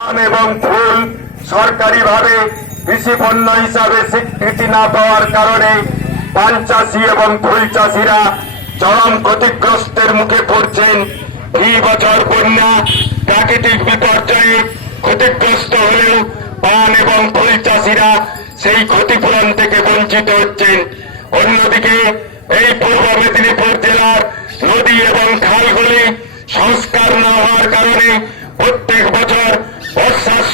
ধান এবং ফুল সরকারিভাবে কৃষি পণ্য হিসাবে স্বীকৃতি না পাওয়ার কারণে পান চাষি এবং ফুল চাষিরা চরম ক্ষতিগ্রস্তের মুখে পড়ছেন। এই বছর বন্যা প্রাকৃতিক বিপর্যয়ে ক্ষতিগ্রস্ত হলেও পান এবং ফুল চাষিরা সেই ক্ষতিপূরণ থেকে বঞ্চিত হচ্ছেন। অন্যদিকে এই পূর্ব মেদিনীপুর জেলার নদী এবং খালগুলি সংস্কার না হওয়ার কারণে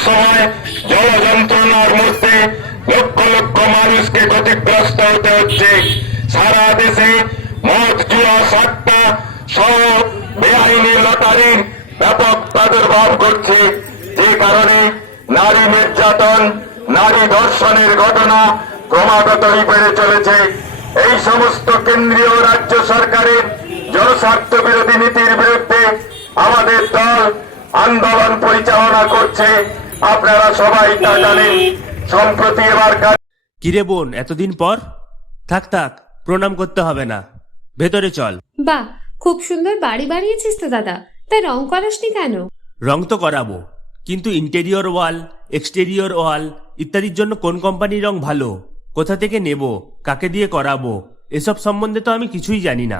সময় জল যন্ত্রণার মধ্যে লক্ষ লক্ষ মানুষকে ক্ষতিগ্রস্ত হতে হচ্ছে। সারা দেশে মদ, জুয়া সাট্টা সহ বেআইনি লটারির ব্যাপক প্রাদুর্ভাব ঘটছে। যে কারণে নারী নির্যাতন, নারী ধর্ষণের ঘটনা ক্রমাগতই বেড়ে চলেছে। এই সমস্ত কেন্দ্রীয় রাজ্য সরকারের জনস্বার্থ বিরোধী নীতির বিরুদ্ধে আমাদের দল আন্দোলন পরিচালনা করছে। আপনারা সবাই তা জানেন সম্প্রতি এবার কিরে বোন এতদিন পর? থাক থাক প্রণাম করতে হবে না। ভেতরে চল। বাহ খুব সুন্দর বাড়ি বানিয়েছিস তো দাদা। তাই রং করাসনি কেন? রং তো করাবো কিন্তু ইন্টেরিয়র ওয়াল এক্সটেরিয়র ওয়াল ইত্যাদির জন্য কোন কোম্পানির রং ভালো? কোথা থেকে নেব? কাকে দিয়ে করাবো? এসব সম্বন্ধে তো আমি কিছুই জানি না।